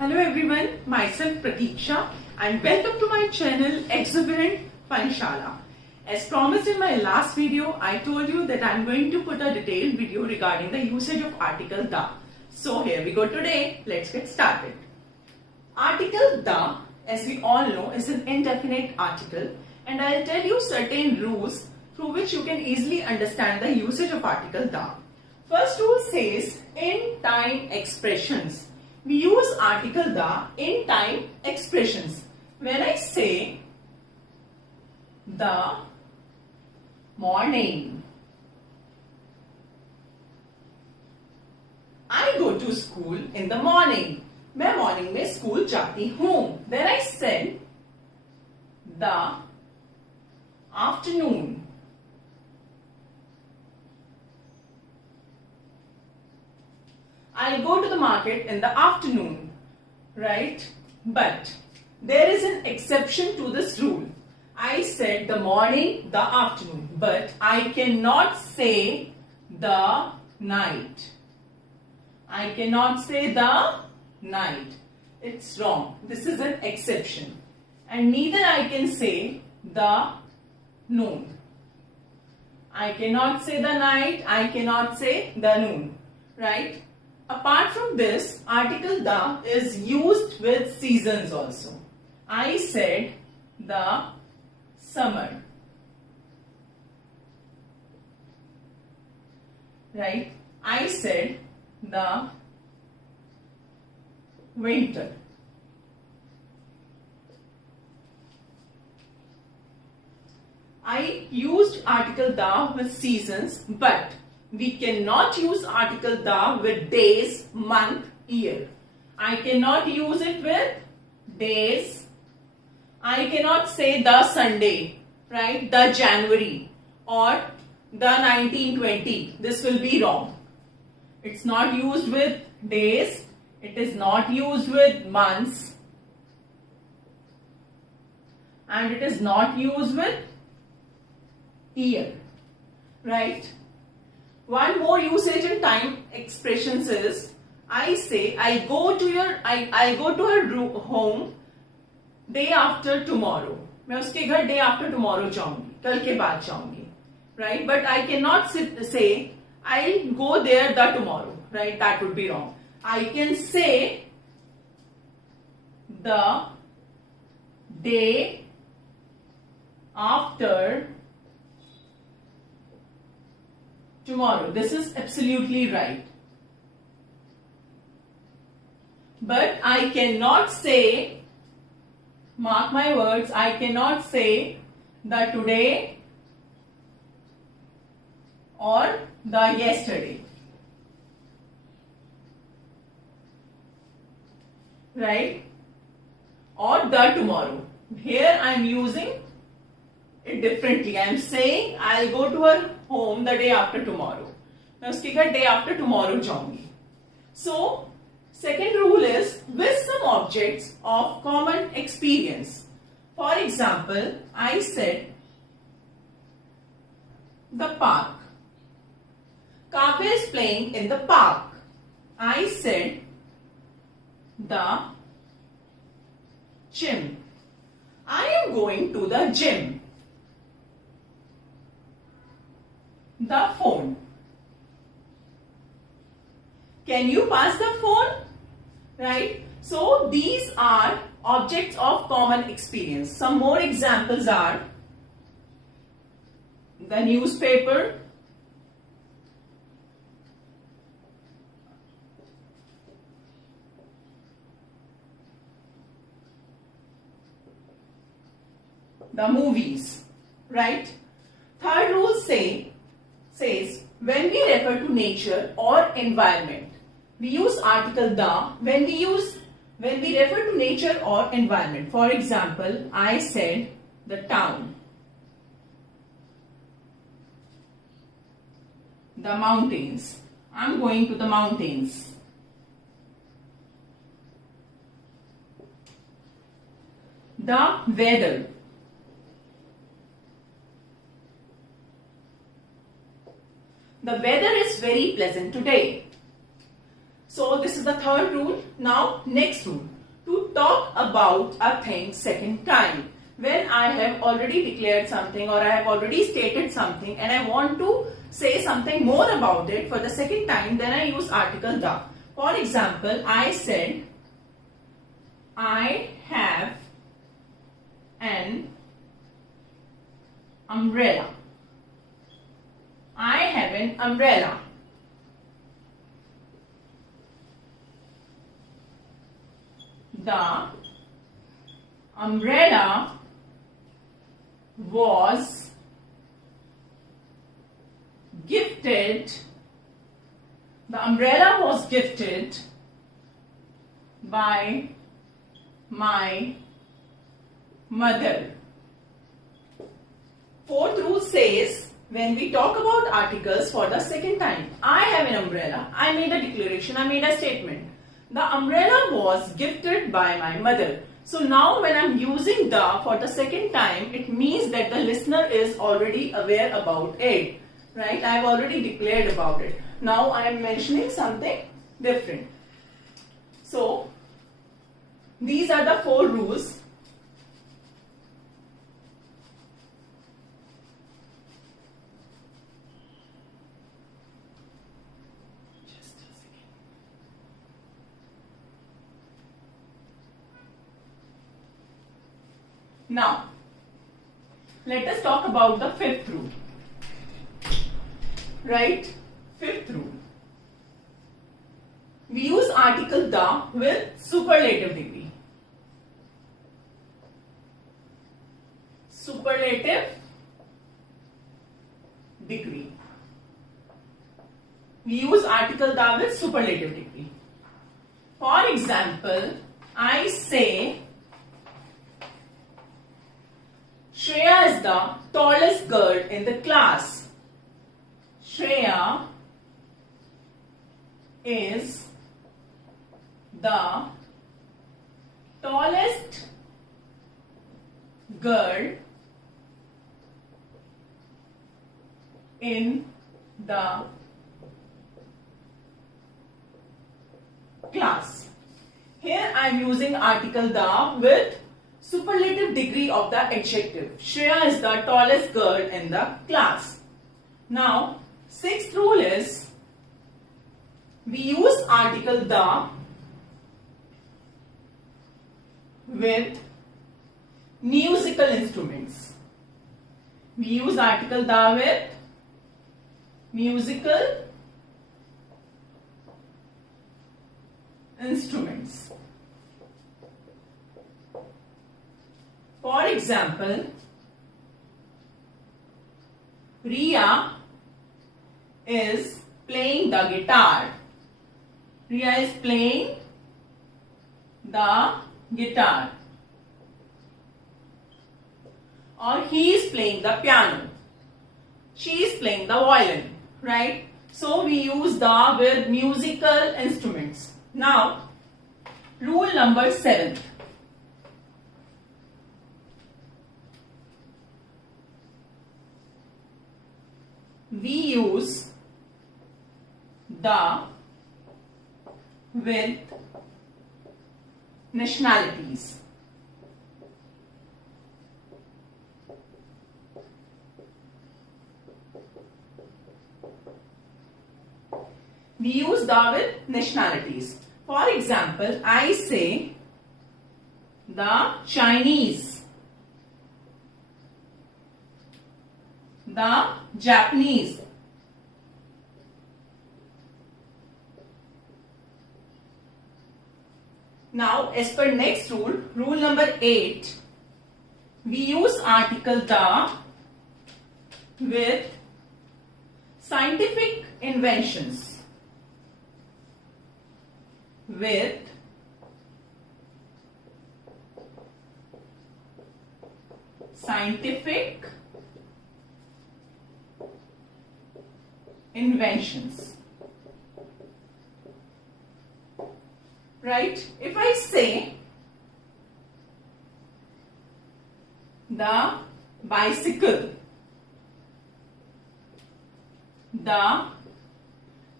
Hello everyone, myself Pratiksha and welcome to my channel Exuberant Panshala. As promised in my last video, I told you that I am going to put a detailed video regarding the usage of article the. So here we go today, let's get started. Article the, as we all know, is an indefinite article and I'll tell you certain rules through which you can easily understand the usage of article the. First rule says in time expressions. We use article the in time expressions. When I say the morning, I go to school in the morning. मैं morning में school जाती हूँ. Then I said the afternoon. I'll go to the market in the afternoon, right? But there is an exception to this rule. I said the morning, the afternoon, but I cannot say the night. I cannot say the night. It's wrong. This is an exception. And neither I can say the noon. I cannot say the night. I cannot say the noon, right? Apart from this, article the is used with seasons also. I said the summer, right? I said the winter. I used article the with seasons, but we cannot use article the with days, month, year. I cannot use it with days. I cannot say the Sunday, right? The January or the 1920. This will be wrong. It's not used with days. It is not used with months. And it is not used with year, right? One more usage in time expressions is I say I go to her home day after tomorrow. मैं उसके घर day after tomorrow जाऊंगी, कल के बाद जाऊंगी, right? But I cannot say I'll go there the tomorrow, right? That would be wrong. I can say the day after tomorrow. This is absolutely right. But I cannot say, mark my words, I cannot say the today or the yesterday. Right? Or the tomorrow. Here I am using it differently. I am saying I'll go to her home the day after tomorrow. मैं उसके घर day after tomorrow जाऊंगी. So, second rule is with some objects of common experience. For example, I said the park. Kavya is playing in the park. I said the gym. I am going to the gym. The phone. Can you pass the phone? Right? So these are objects of common experience. Some more examples are the newspaper, the movies, right? Third rule says when we refer to nature or environment, we use article the when we refer to nature or environment. For example, I said the town, the mountains. I'm going to the mountains. The weather. The weather is very pleasant today. So this is the third rule. Now next rule, to talk about a thing second time. When I have already declared something or I have already stated something and I want to say something more about it for the second time, then I use article the. For example, I said, I have an umbrella. I have an umbrella. The umbrella was gifted. The umbrella was gifted by my mother. Fourth rule says, when we talk about articles for the second time, I have an umbrella. I made a declaration, I made a statement. The umbrella was gifted by my mother. So now when I'm using the for the second time, it means that the listener is already aware about it. Right? I have already declared about it. Now I am mentioning something different. So these are the 4 rules. Just a second. Now let us talk about the 5th rule. Right? 5th rule. We use article the with superlative degree. Superlative degree. We use article the with superlative degree. For example, I say, Shreya is the tallest girl in the class. Shreya is the tallest girl in the class. Here I am using article the with superlative degree of the adjective. Shreya is the tallest girl in the class. Now 6th rule is, we use article the with musical instruments. We use article the with musical instruments. For example, Riya is playing the guitar. Riya is playing the guitar. Or he is playing the piano. She is playing the violin. Right? So we use the with musical instruments. Now, rule number 7. We use the with nationalities. We use the with nationalities. For example, I say the Chinese, the Japanese, now as per next rule, rule number 8, we use article the with scientific inventions. With scientific inventions. Right? If I say the bicycle, the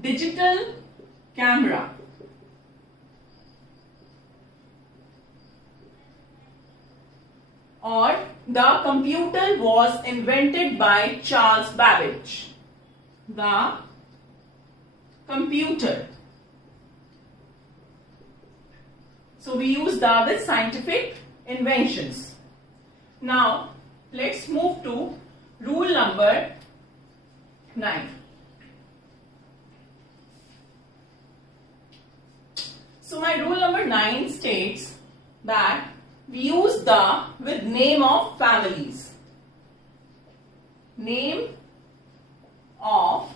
digital camera, or the computer was invented by Charles Babbage. The computer. So we use the with scientific inventions. Now let's move to rule number 9. So my rule number 9 states that we use the with name of families. Name of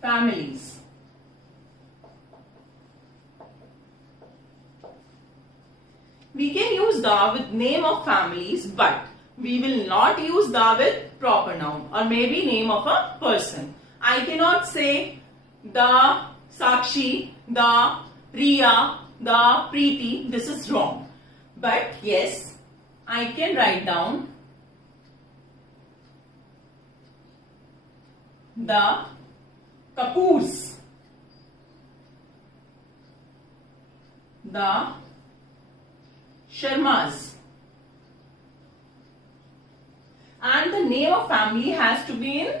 families. We can use the with name of families, but we will not use the with proper noun or maybe name of a person. I cannot say the Sakshi, the Riya, the Preeti. This is wrong. But yes, I can write down the Kapoors, the Sharmas, and the name of family has to be in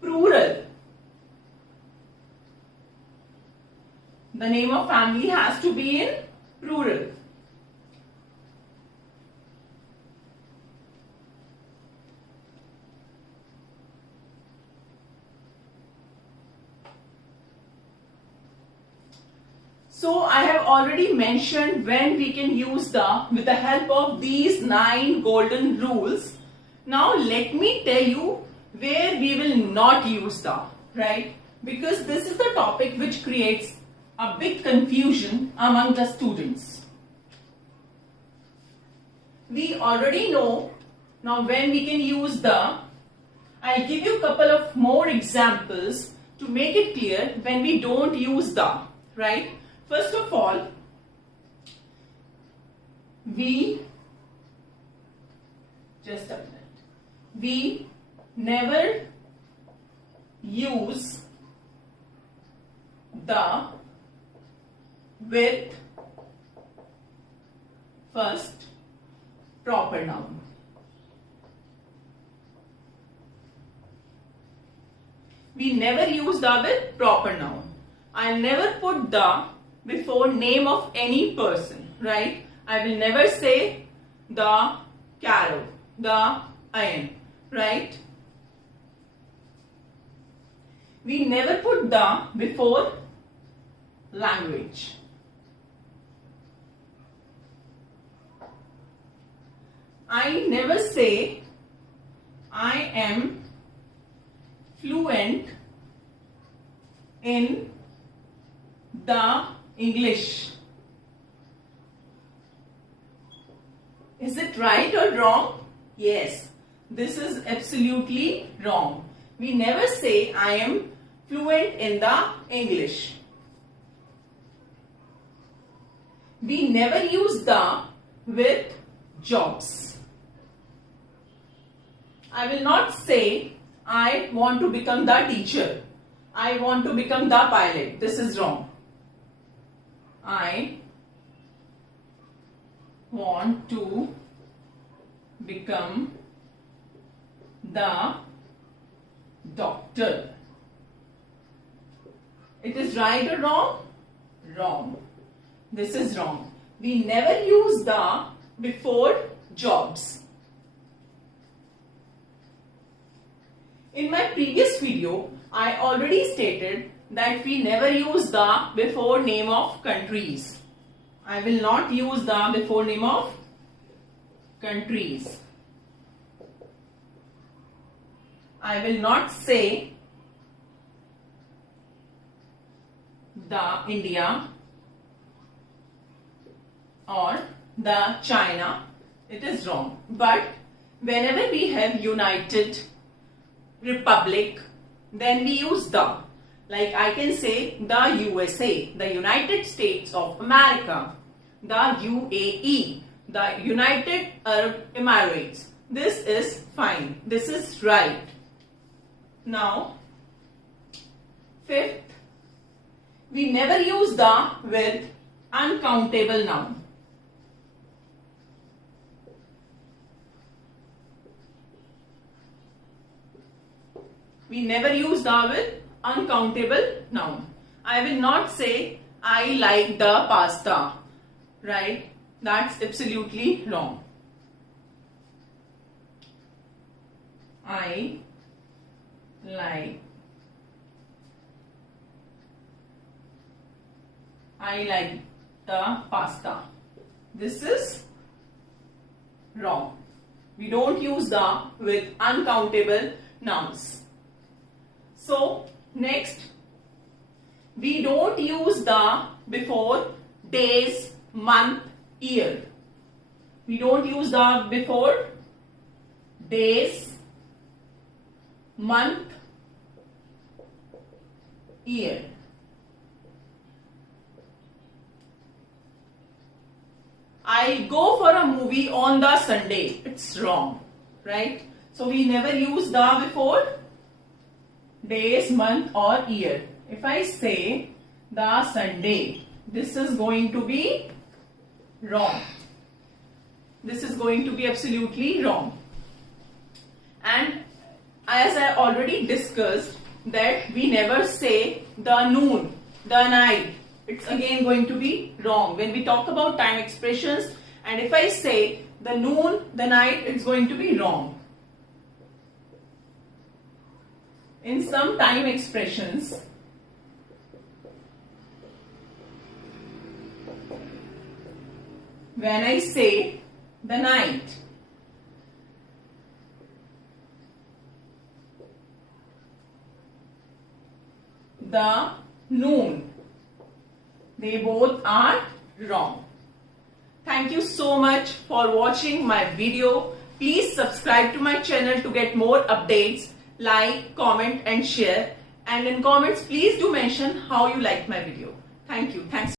plural. The name of family has to be in plural. So I have already mentioned when we can use the with the help of these 9 golden rules. Now let me tell you where we will not use the, right? Because this is the topic which creates a big confusion among the students. We already know now when we can use the. I'll give you a couple of more examples to make it clear when we don't use the, right? First of all, we never use the with first proper noun. We never use the with proper noun. I never put the before name of any person, right? I will never say the Carol, the iron, right? We never put the before language. I never say I am fluent in the English. Is it right or wrong? Yes, this is absolutely wrong. We never say I am fluent in the English. We never use the with jobs. I will not say I want to become the teacher. I want to become the pilot. This is wrong. I want to become the doctor. It is right or wrong? Wrong. This is wrong. We never use the before jobs. In my previous video, I already stated that we never use the before name of countries. I will not use the before name of countries. I will not say the India or the China. It is wrong. But whenever we have United Republic, then we use the. Like I can say the USA, the United States of America, the UAE, the United Arab Emirates. This is fine. This is right. Now, fifth, we never use the with uncountable noun. We never use the with uncountable noun. I will not say I like the pasta, right? That's absolutely wrong. I like the pasta. This is wrong. We don't use the with uncountable nouns. So next, we don't use the before days, month, year. We don't use the before days, month, year. I go for a movie on the Sunday. It's wrong, right? So we never use the before days, month or year. If I say the Sunday, this is going to be wrong. This is going to be absolutely wrong. And as I already discussed that we never say the noon, the night. It's again going to be wrong when we talk about time expressions. And if I say the noon, the night, it's going to be wrong. In some time expressions, when I say the night, the noon, they both are wrong. Thank you so much for watching my video. Please subscribe to my channel to get more updates. Like, comment and share. And in comments, please do mention how you liked my video. Thank you. Thanks.